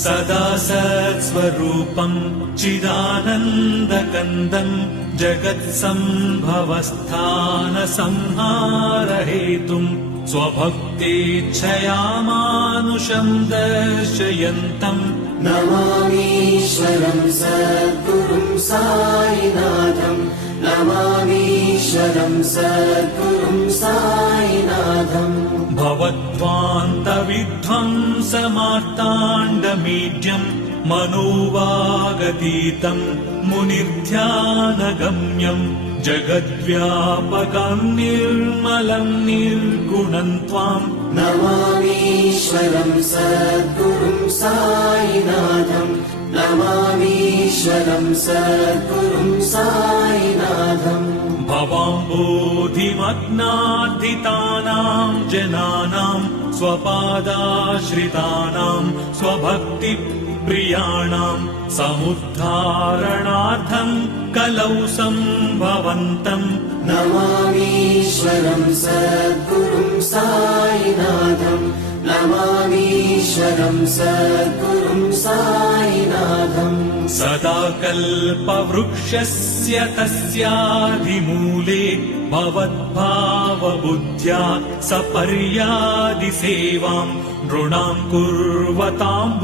सदा सत्स्वरूपम् चिदानन्दकन्दम् जगत्सम्भवस्थानसंहारहेतुम् स्वभक्तेच्छया मानुषम् दर्शयन्तम् नमामीश्वरम् सद्गुरुम् साईनाथम् नमामीश्वरम् सद्गुरुम् साईनाथम् भवद्वान्तविध्वंसमार्ताण्डमीड्यम् मनोवागतीतम् मुनिर्ध्यानगम्यम् जगद्व्यापकम् निर्मलम् निर्गुणम् त्वाम् नमामीश्वरम् सद्गुरुम् साईनाथम् नमामीश्वरम् सद्गुरुम् साईनाथम् भवाम्बोधिमग्नार्दितानाम् जनानाम् स्वपादाश्रितानाम् स्वभक्तिप्रियाणाम् समुद्धारणार्थम् कलौ सम्भवन्तम् नमामीश्वरम् सद्गुरुम् साईनाथम् नमामीश्वरम् सद्गुरुम् साईनाथम् सदा कल्पवृक्षस्य तस्याधिमूले भवद्भावबुद्ध्या सपर्यादिसेवाम् नृणाम् कुर्वताम्